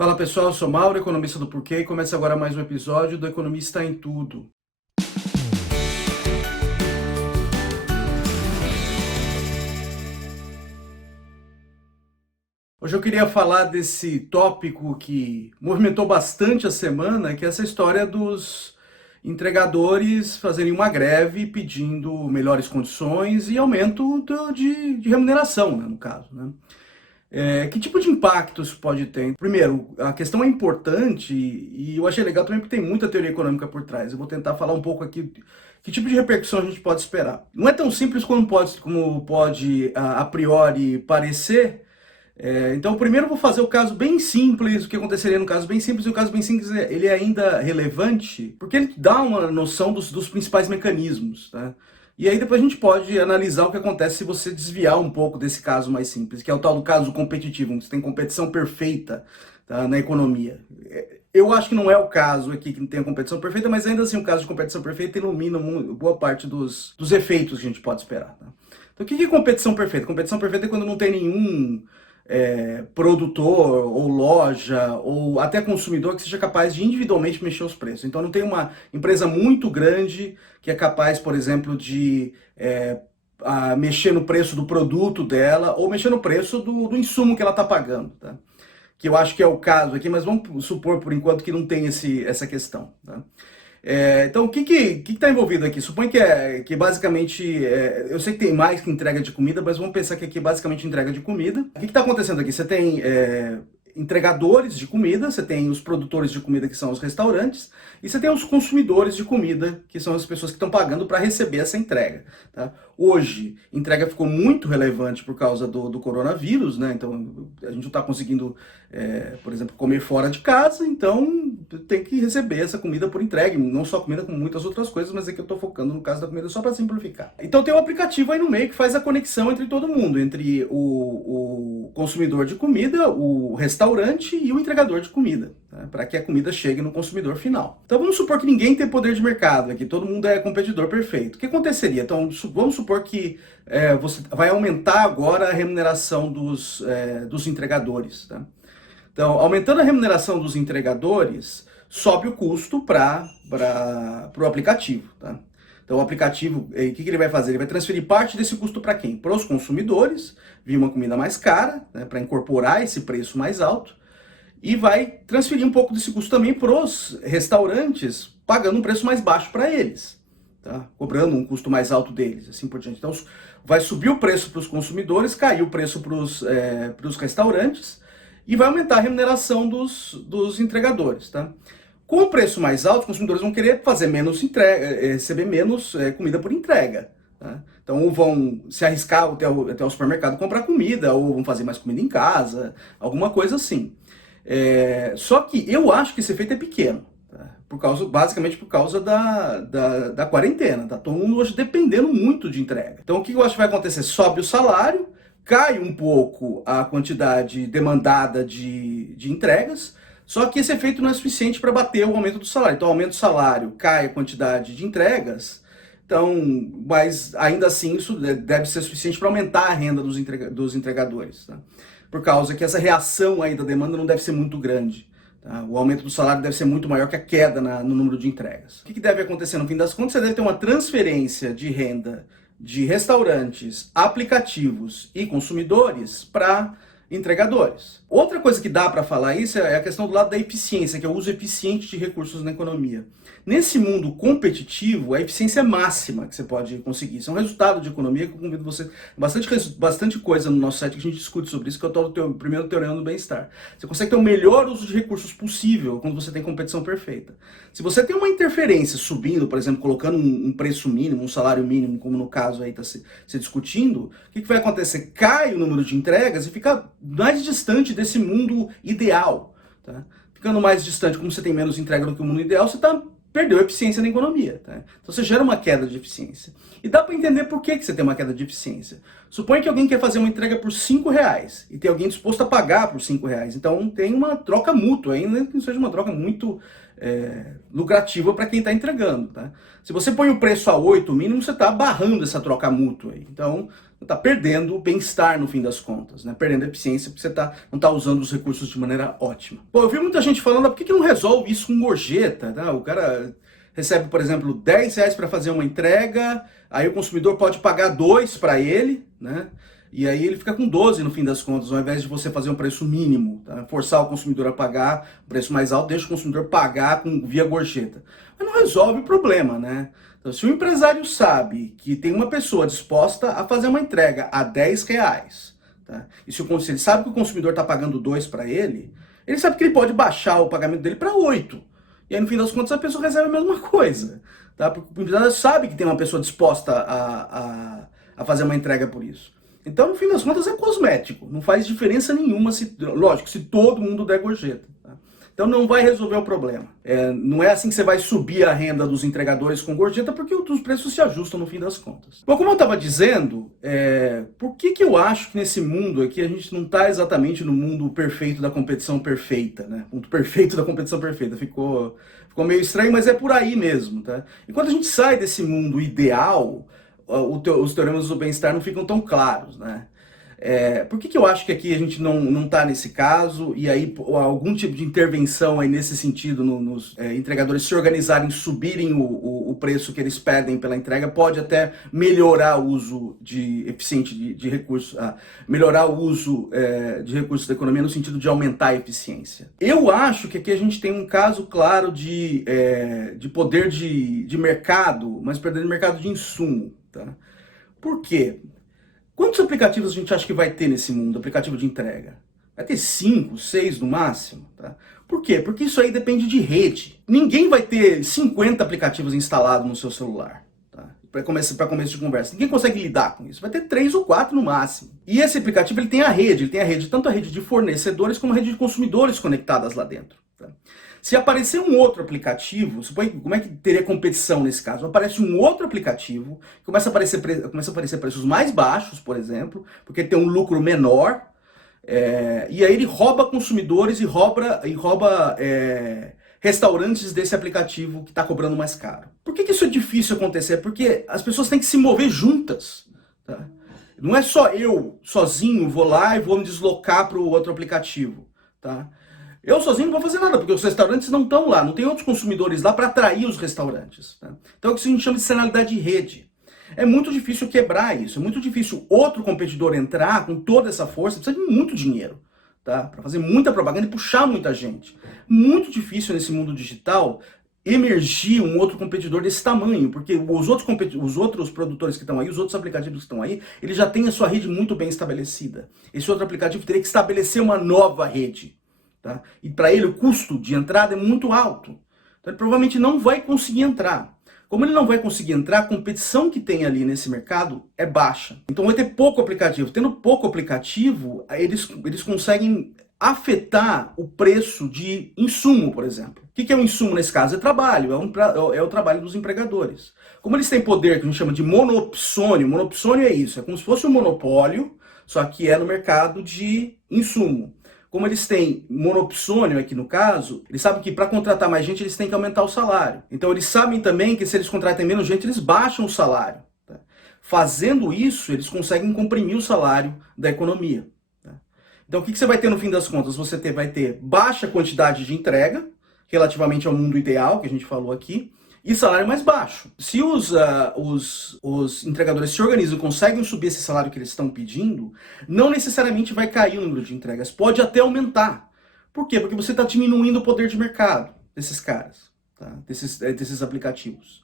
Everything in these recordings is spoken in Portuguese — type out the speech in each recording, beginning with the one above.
Fala pessoal, eu sou Mauro, economista do Porquê, e começa agora mais um episódio do Economista em Tudo. Hoje eu queria falar desse tópico que movimentou bastante a semana, que é essa história dos entregadores fazerem uma greve pedindo melhores condições e aumento de remuneração, né, no caso, né? Que tipo de impacto isso pode ter? Primeiro, a questão é importante e eu achei legal também porque tem muita teoria econômica por trás. Eu vou tentar falar um pouco aqui que tipo de repercussão a gente pode esperar. Não é tão simples como pode a priori parecer. Então, primeiro eu vou fazer o caso bem simples, o que aconteceria no caso bem simples, e o caso bem simples ele é ainda relevante, porque ele dá uma noção dos principais mecanismos, tá? E aí depois a gente pode analisar o que acontece se você desviar um pouco desse caso mais simples, que é o tal do caso competitivo, onde você tem competição perfeita, tá, na economia. Eu acho que não é o caso aqui que não tem a competição perfeita, mas ainda assim o caso de competição perfeita ilumina boa parte dos efeitos que a gente pode esperar, tá? Então o que é competição perfeita? Competição perfeita é quando não tem nenhum produtor ou loja ou até consumidor que seja capaz de individualmente mexer os preços. Então não tem uma empresa muito grande que é capaz, por exemplo, de mexer no preço do produto dela ou mexer no preço do insumo que ela está pagando, tá? Que eu acho que é o caso aqui, mas vamos supor por enquanto que não tem essa questão, tá? Então, o que está envolvido aqui? Suponho que basicamente, eu sei que tem mais que entrega de comida, mas vamos pensar que aqui é basicamente entrega de comida. O que está acontecendo aqui? Você tem entregadores de comida, você tem os produtores de comida, que são os restaurantes, e você tem os consumidores de comida, que são as pessoas que estão pagando para receber essa entrega, tá? Hoje, entrega ficou muito relevante por causa do coronavírus, né? Então, a gente não está conseguindo, por exemplo, comer fora de casa, então tem que receber essa comida por entrega, não só comida, como muitas outras coisas, mas aqui eu estou focando no caso da comida só para simplificar. Então tem um aplicativo aí no meio que faz a conexão entre todo mundo, entre o consumidor de comida, o restaurante e o entregador de comida, tá? Para que a comida chegue no consumidor final. Então vamos supor que ninguém tem poder de mercado aqui, todo mundo é competidor perfeito. O que aconteceria? Então vamos supor que você vai aumentar agora a remuneração dos entregadores, tá? Então, aumentando a remuneração dos entregadores, sobe o custo para o aplicativo, tá? Então, o aplicativo, o que ele vai fazer? Ele vai transferir parte desse custo para quem? Para os consumidores, via uma comida mais cara, né, para incorporar esse preço mais alto, e vai transferir um pouco desse custo também para os restaurantes, pagando um preço mais baixo para eles, tá? Cobrando um custo mais alto deles, assim por diante. Então, vai subir o preço para os consumidores, cair o preço para os restaurantes, e vai aumentar a remuneração dos entregadores, tá? Com o preço mais alto, os consumidores vão querer fazer menos entrega, receber menos comida por entrega, tá? Então, ou vão se arriscar até o supermercado comprar comida, ou vão fazer mais comida em casa, alguma coisa assim. Só que eu acho que esse efeito é pequeno, tá? Basicamente por causa da quarentena, tá? Todo mundo hoje dependendo muito de entrega. Então, o que eu acho que vai acontecer? Sobe o salário, cai um pouco a quantidade demandada de entregas, só que esse efeito não é suficiente para bater o aumento do salário. Então, aumenta o salário, cai a quantidade de entregas, então, mas ainda assim isso deve ser suficiente para aumentar a renda dos entregadores, tá? Por causa que essa reação aí da demanda não deve ser muito grande, tá? O aumento do salário deve ser muito maior que a queda no número de entregas. O que deve acontecer no fim das contas? Você deve ter uma transferência de renda de restaurantes, aplicativos e consumidores para entregadores. Outra coisa que dá para falar isso é a questão do lado da eficiência, que é o uso eficiente de recursos na economia. Nesse mundo competitivo, a eficiência máxima que você pode conseguir. Isso é um resultado de economia que eu convido você... Bastante coisa no nosso site que a gente discute sobre isso, que é o primeiro teorema do bem-estar. Você consegue ter o melhor uso de recursos possível quando você tem competição perfeita. Se você tem uma interferência subindo, por exemplo, colocando um preço mínimo, um salário mínimo, como no caso aí está se discutindo, o que vai acontecer? Cai o número de entregas e fica mais distante desse mundo ideal, tá? Ficando mais distante, como você tem menos entrega do que o mundo ideal, você perdeu a eficiência na economia, tá? Então você gera uma queda de eficiência. E dá para entender por que você tem uma queda de eficiência. Suponha que alguém quer fazer uma entrega por R$5 e tem alguém disposto a pagar por R$5. Então tem uma troca mútua, ainda que não seja uma troca muito lucrativa para quem está entregando, tá? Se você põe o preço a 8 mínimo, você está barrando essa troca mútua aí. Então está perdendo bem-estar no fim das contas, né? Perdendo eficiência porque você não está usando os recursos de maneira ótima. Bom, eu vi muita gente falando, por que não resolve isso com gorjeta? Né? O cara recebe, por exemplo, R$10 para fazer uma entrega, aí o consumidor pode pagar 2 para ele, né? E aí ele fica com 12 no fim das contas, ao invés de você fazer um preço mínimo, tá? Forçar o consumidor a pagar um preço mais alto, deixa o consumidor pagar via gorjeta. Mas não resolve o problema, né? Então, se o empresário sabe que tem uma pessoa disposta a fazer uma entrega a R$10, tá? E se ele sabe que o consumidor está pagando 2 para ele sabe que ele pode baixar o pagamento dele para 8. E aí, no fim das contas, a pessoa recebe a mesma coisa, tá? Porque o empresário sabe que tem uma pessoa disposta a fazer uma entrega por isso. Então, no fim das contas, é cosmético. Não faz diferença nenhuma, lógico, se todo mundo der gorjeta. Tá? Então, não vai resolver o problema. Não é assim que você vai subir a renda dos entregadores com gorjeta, porque os preços se ajustam no fim das contas. Bom, como eu estava dizendo, por que eu acho que nesse mundo aqui a gente não está exatamente no mundo perfeito da competição perfeita, né? Mundo perfeito da competição perfeita. Ficou meio estranho, mas é por aí mesmo. Tá? E quando a gente sai desse mundo ideal, os teoremas do bem-estar não ficam tão claros, né? Por que eu acho que aqui a gente não está nesse caso, e aí algum tipo de intervenção aí nesse sentido nos entregadores se organizarem, subirem o preço que eles pedem pela entrega, pode até melhorar o uso eficiente de recursos, melhorar o uso de recursos da economia no sentido de aumentar a eficiência. Eu acho que aqui a gente tem um caso claro de poder de mercado, mas poder de mercado de insumo. Tá? Por quê? Quantos aplicativos a gente acha que vai ter nesse mundo, aplicativo de entrega? Vai ter 5, 6 no máximo. Tá? Por quê? Porque isso aí depende de rede. Ninguém vai ter 50 aplicativos instalados no seu celular. Tá? Para começo de conversa. Ninguém consegue lidar com isso. Vai ter 3 ou 4 no máximo. E esse aplicativo ele tem a rede. Tanto a rede de fornecedores como a rede de consumidores conectadas lá dentro. Tá? Se aparecer um outro aplicativo, como é que teria competição nesse caso? Aparece um outro aplicativo, começa a aparecer preços mais baixos, por exemplo, porque tem um lucro menor, e aí ele rouba consumidores e rouba restaurantes desse aplicativo que está cobrando mais caro. Por que isso é difícil acontecer? Porque as pessoas têm que se mover juntas. Tá? Não é só eu, sozinho, vou lá e vou me deslocar para o outro aplicativo. Tá? Eu sozinho não vou fazer nada, porque os restaurantes não estão lá, não tem outros consumidores lá para atrair os restaurantes. Tá? Então é o que a gente chama de externalidade de rede. É muito difícil quebrar isso, é muito difícil outro competidor entrar com toda essa força, precisa de muito dinheiro, tá? Para fazer muita propaganda e puxar muita gente. Muito difícil nesse mundo digital emergir um outro competidor desse tamanho, porque os outros produtores que estão aí, os outros aplicativos que estão aí, eles já têm a sua rede muito bem estabelecida. Esse outro aplicativo teria que estabelecer uma nova rede. Tá? E para ele o custo de entrada é muito alto. Então ele provavelmente não vai conseguir entrar. Como ele não vai conseguir entrar, a competição que tem ali nesse mercado é baixa. Então vai ter pouco aplicativo. Tendo pouco aplicativo, eles conseguem afetar o preço de insumo, por exemplo. O que é um insumo nesse caso? É trabalho, é o trabalho dos empregadores. Como eles têm poder que a gente chama de monopsônio, monopsônio é isso, é como se fosse um monopólio, só que é no mercado de insumo. Como eles têm monopsônio aqui no caso, eles sabem que para contratar mais gente eles têm que aumentar o salário. Então eles sabem também que se eles contratam menos gente, eles baixam o salário. Tá? Fazendo isso, eles conseguem comprimir o salário da economia. Tá? Então o que você vai ter no fim das contas? Você vai ter baixa quantidade de entrega, relativamente ao mundo ideal que a gente falou aqui, e salário mais baixo. Se os entregadores se organizam e conseguem subir esse salário que eles estão pedindo, não necessariamente vai cair o número de entregas, pode até aumentar. Por quê? Porque você está diminuindo o poder de mercado desses caras, tá? desses aplicativos.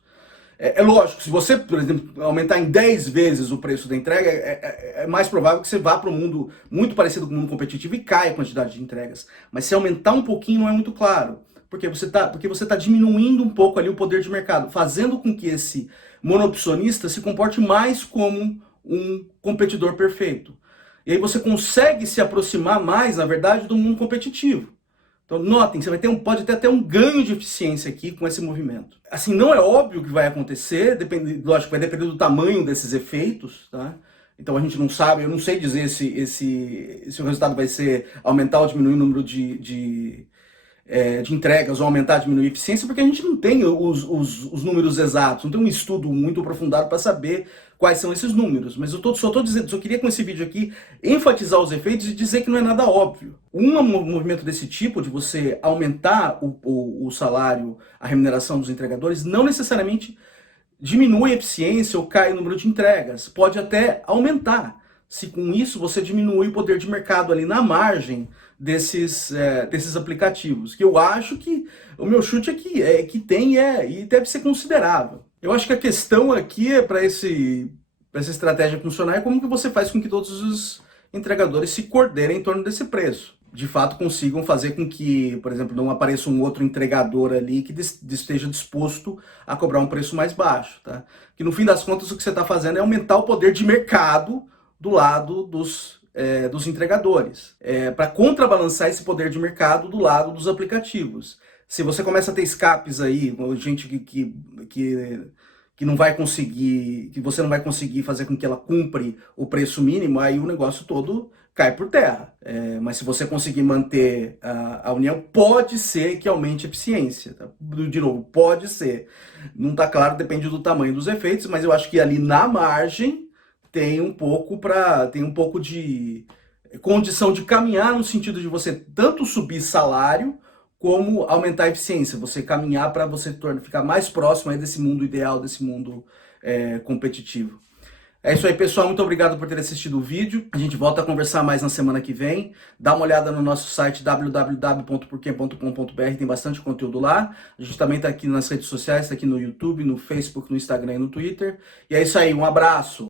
É lógico, se você, por exemplo, aumentar em 10 vezes o preço da entrega, é mais provável que você vá para um mundo muito parecido com o mundo competitivo e caia a quantidade de entregas. Mas se aumentar um pouquinho não é muito claro. Porque você está diminuindo um pouco ali o poder de mercado, fazendo com que esse monopsonista se comporte mais como um competidor perfeito. E aí você consegue se aproximar mais, na verdade, do mundo competitivo. Então, notem, você pode ter até um ganho de eficiência aqui com esse movimento. Assim, não é óbvio o que vai acontecer, lógico, vai depender do tamanho desses efeitos, tá? Então a gente não sabe, eu não sei dizer se o resultado vai ser aumentar ou diminuir o número de de entregas ou aumentar, diminuir a eficiência, porque a gente não tem os números exatos, não tem um estudo muito aprofundado para saber quais são esses números. Mas eu só queria com esse vídeo aqui enfatizar os efeitos e dizer que não é nada óbvio. Um movimento desse tipo, de você aumentar o salário, a remuneração dos entregadores, não necessariamente diminui a eficiência ou cai o número de entregas. Pode até aumentar, se com isso você diminui o poder de mercado ali na margem desses aplicativos. Que eu acho que o meu chute é que tem e deve ser considerável. Eu acho que a questão aqui para essa estratégia funcionar é como que você faz com que todos os entregadores se coordenem em torno desse preço. De fato consigam fazer com que, por exemplo, não apareça um outro entregador ali que esteja disposto a cobrar um preço mais baixo, tá? Que no fim das contas o que você está fazendo é aumentar o poder de mercado do lado dos entregadores, para contrabalançar esse poder de mercado do lado dos aplicativos. Se você começa a ter escapes aí, gente que não vai conseguir, que você não vai conseguir fazer com que ela cumpre o preço mínimo, aí o negócio todo cai por terra. Mas se você conseguir manter a união, pode ser que aumente a eficiência. Tá? De novo, pode ser. Não está claro, depende do tamanho dos efeitos, mas eu acho que ali na margem tem um pouco de condição de caminhar no sentido de você tanto subir salário como aumentar a eficiência, você caminhar para você ficar mais próximo aí desse mundo ideal, desse mundo competitivo. É isso aí, pessoal. Muito obrigado por ter assistido o vídeo. A gente volta a conversar mais na semana que vem. Dá uma olhada no nosso site www.porquê.com.br, tem bastante conteúdo lá. A gente também está aqui nas redes sociais, está aqui no YouTube, no Facebook, no Instagram e no Twitter. E é isso aí, um abraço!